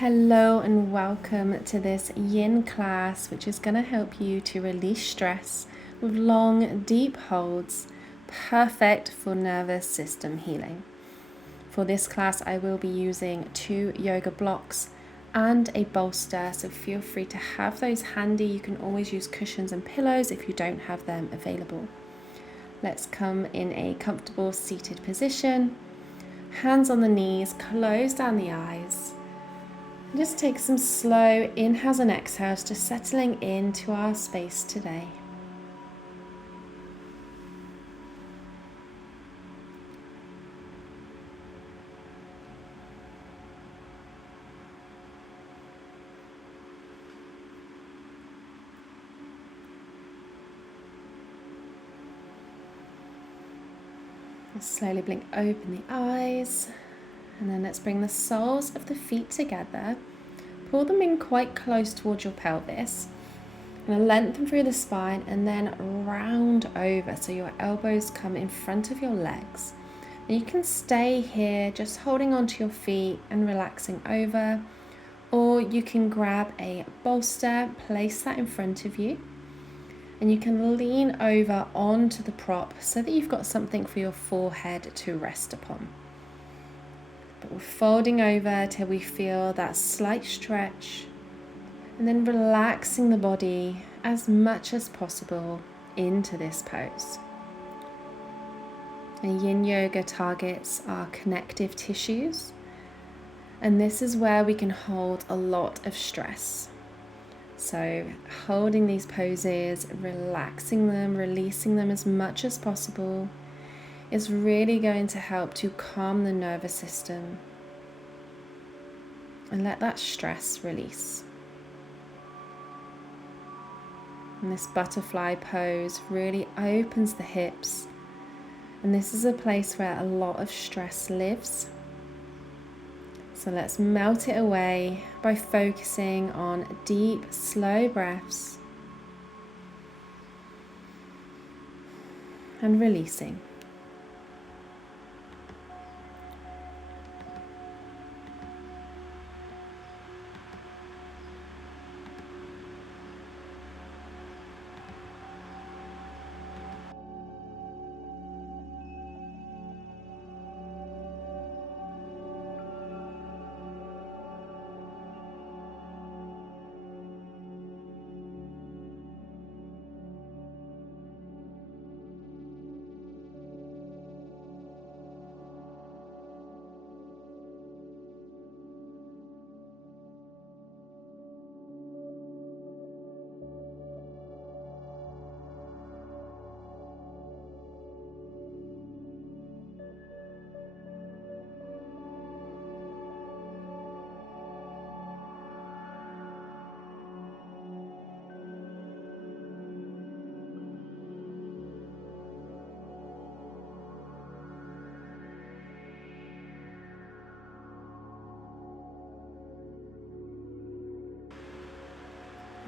Hello and welcome to this yin class, which is going to help you to release stress with long, deep holds, perfect for nervous system healing. For this class, I will be using 2 yoga blocks and a bolster, so feel free to have those handy. You can always use cushions and pillows if you don't have them available. Let's come in a comfortable seated position, hands on the knees, close down the eyes. Just take some slow inhales and exhales, just settling into our space today. Slowly blink open the eyes, and then let's bring the soles of the feet together. Pull them in quite close towards your pelvis. And lengthen through the spine and then round over so your elbows come in front of your legs. And you can stay here just holding onto your feet and relaxing over, or you can grab a bolster, place that in front of you, and you can lean over onto the prop so that you've got something for your forehead to rest upon. But we're folding over till we feel that slight stretch, and then relaxing the body as much as possible into this pose. And yin yoga targets our connective tissues, and this is where we can hold a lot of stress. So holding these poses, relaxing them, releasing them as much as possible is really going to help to calm the nervous system and let that stress release. And this butterfly pose really opens the hips, and this is a place where a lot of stress lives. So let's melt it away by focusing on deep, slow breaths and releasing.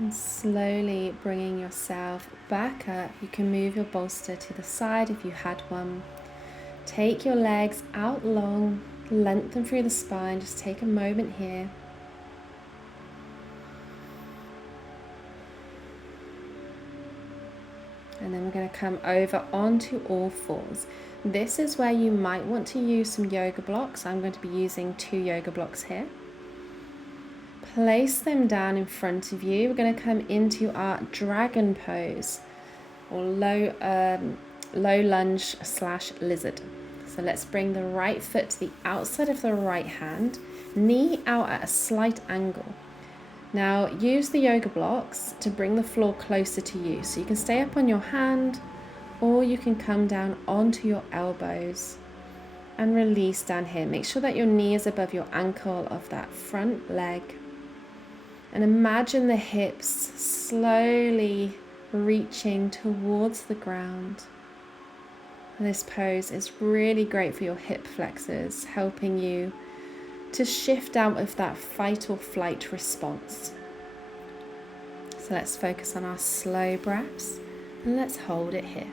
And slowly bringing yourself back up, you can move your bolster to the side if you had one. Take your legs out long, lengthen through the spine, just take a moment here. And then we're going to come over onto all fours. This is where you might want to use some yoga blocks. I'm going to be using 2 yoga blocks here. Place them down in front of you. We're going to come into our dragon pose, or low lunge / lizard. So let's bring the right foot to the outside of the right hand, knee out at a slight angle. Now use the yoga blocks to bring the floor closer to you. So you can stay up on your hand, or you can come down onto your elbows and release down here. Make sure that your knee is above your ankle of that front leg. And imagine the hips slowly reaching towards the ground. This pose is really great for your hip flexors, helping you to shift out of that fight or flight response. So let's focus on our slow breaths, and let's hold it here.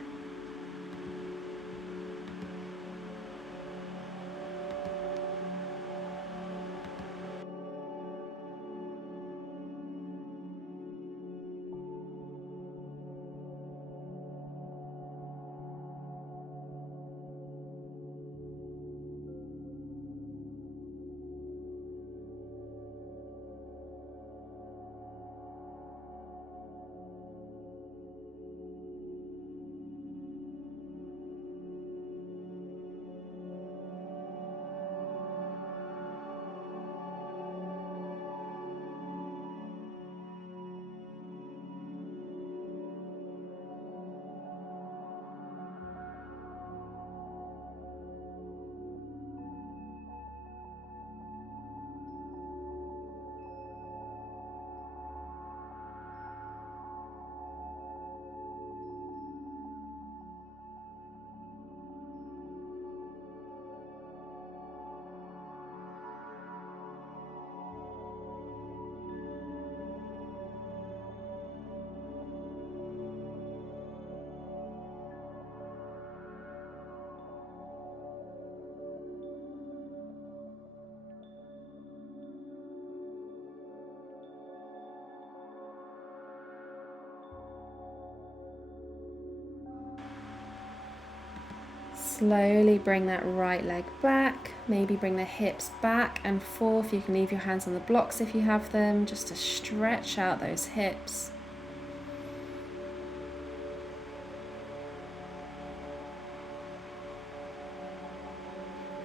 Slowly bring that right leg back, maybe bring the hips back and forth. You can leave your hands on the blocks if you have them, just to stretch out those hips.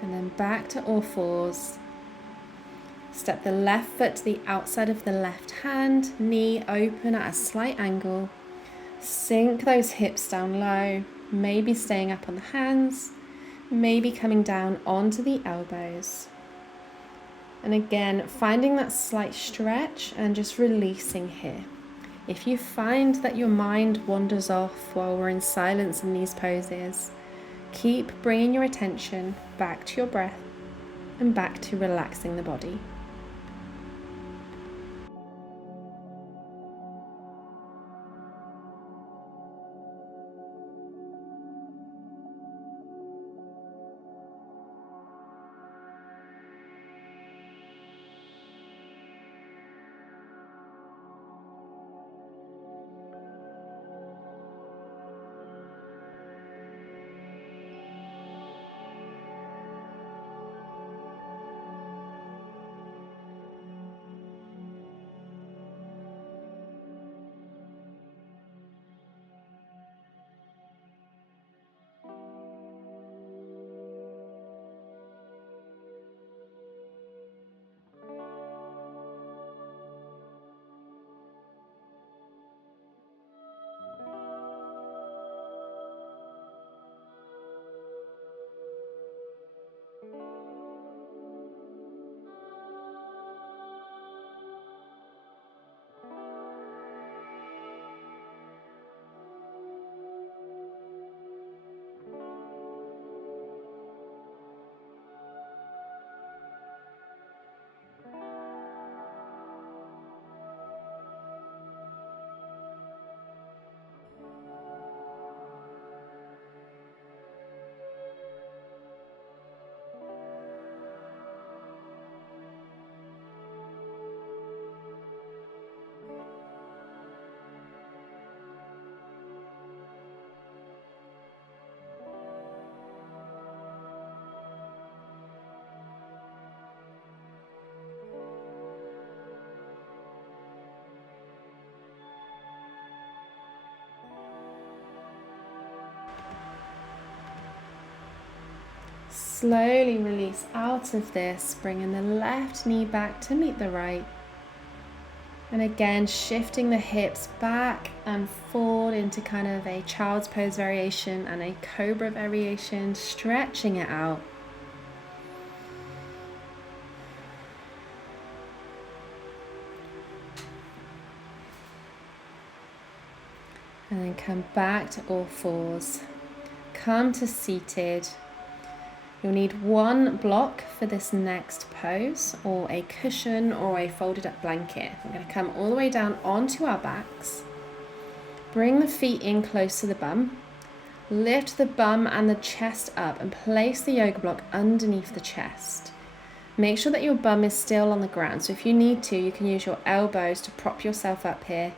And then back to all fours. Step the left foot to the outside of the left hand, knee open at a slight angle. Sink those hips down low, maybe staying up on the hands, maybe coming down onto the elbows. And again, finding that slight stretch and just releasing here. If you find that your mind wanders off while we're in silence in these poses, keep bringing your attention back to your breath and back to relaxing the body. Slowly release out of this, bringing the left knee back to meet the right. And again, shifting the hips back and forward into kind of a child's pose variation and a cobra variation, stretching it out. And then come back to all fours. Come to seated. You'll need one block for this next pose, or a cushion or a folded up blanket. We're going to come all the way down onto our backs. Bring the feet in close to the bum. Lift the bum and the chest up and place the yoga block underneath the chest. Make sure that your bum is still on the ground. So if you need to, you can use your elbows to prop yourself up here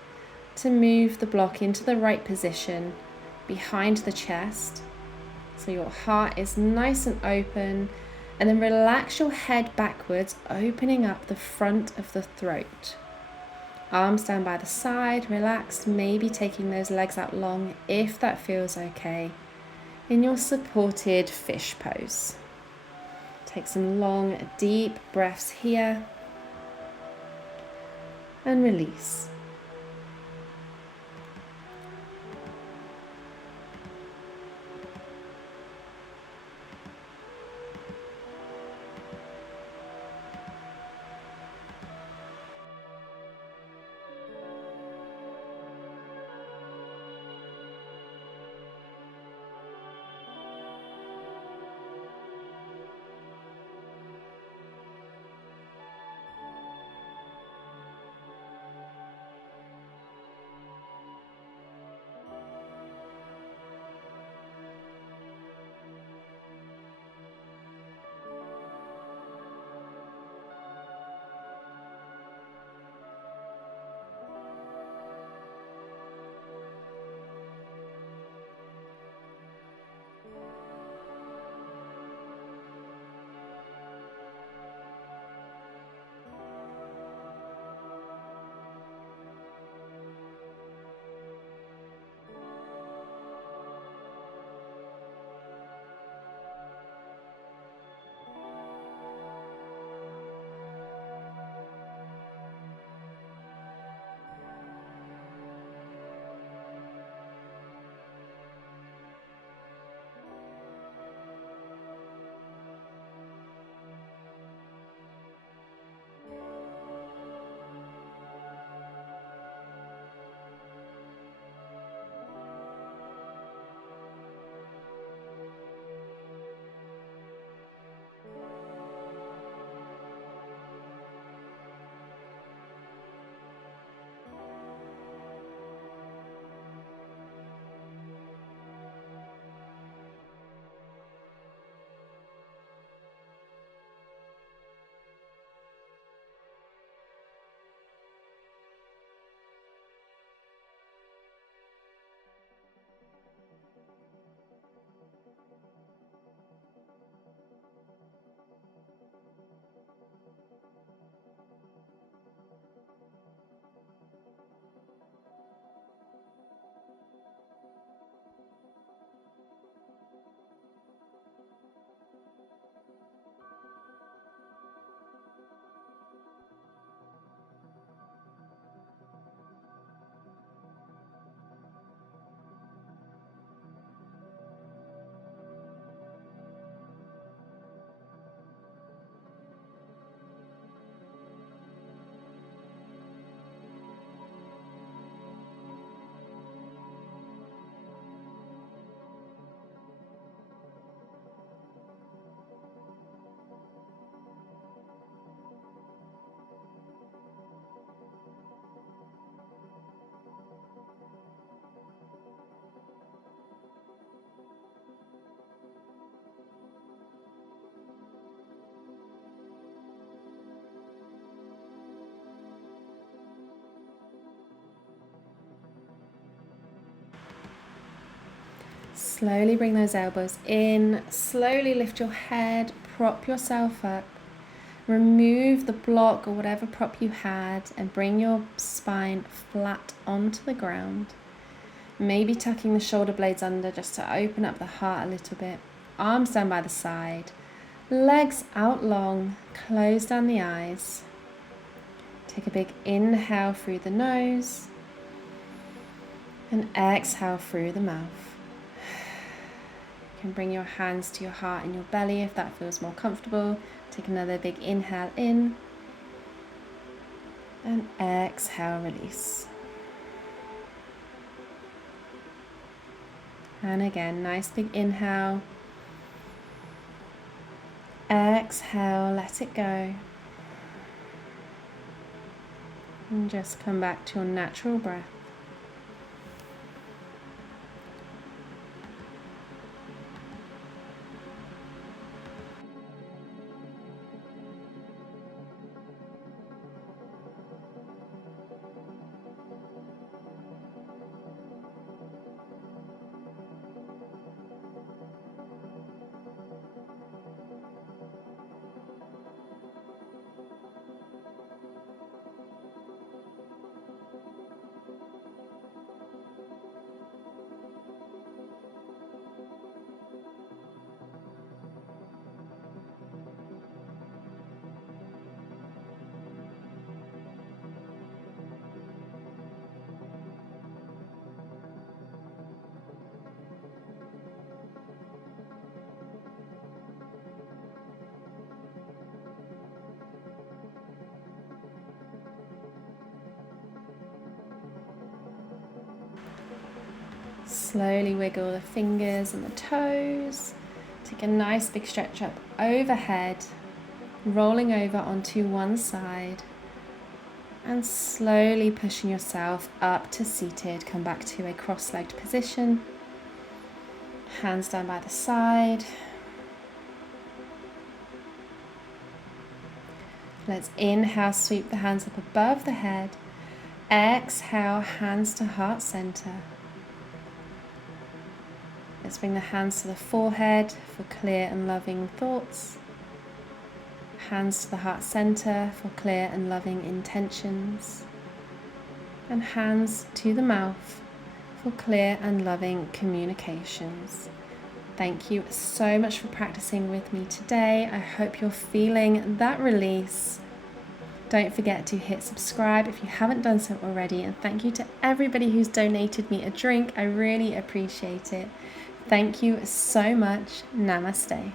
to move the block into the right position behind the chest. So your heart is nice and open, and then relax your head backwards, opening up the front of the throat. Arms down by the side, relaxed, maybe taking those legs out long if that feels okay, in your supported fish pose. Take some long, deep breaths here, and release. Slowly bring those elbows in, slowly lift your head, prop yourself up, remove the block or whatever prop you had and bring your spine flat onto the ground. Maybe tucking the shoulder blades under just to open up the heart a little bit. Arms down by the side, legs out long, close down the eyes. Take a big inhale through the nose and exhale through the mouth. You can bring your hands to your heart and your belly if that feels more comfortable. Take another big inhale in and exhale, release. And again, nice big inhale. Exhale, let it go. And just come back to your natural breath. Slowly wiggle the fingers and the toes. Take a nice big stretch up overhead, rolling over onto one side and slowly pushing yourself up to seated. Come back to a cross-legged position. Hands down by the side. Let's inhale, sweep the hands up above the head. Exhale, hands to heart center. Let's bring the hands to the forehead for clear and loving thoughts. Hands to the heart center for clear and loving intentions. And hands to the mouth for clear and loving communications. Thank you so much for practicing with me today. I hope you're feeling that release. Don't forget to hit subscribe if you haven't done so already. And thank you to everybody who's donated me a drink. I really appreciate it. Thank you so much. Namaste.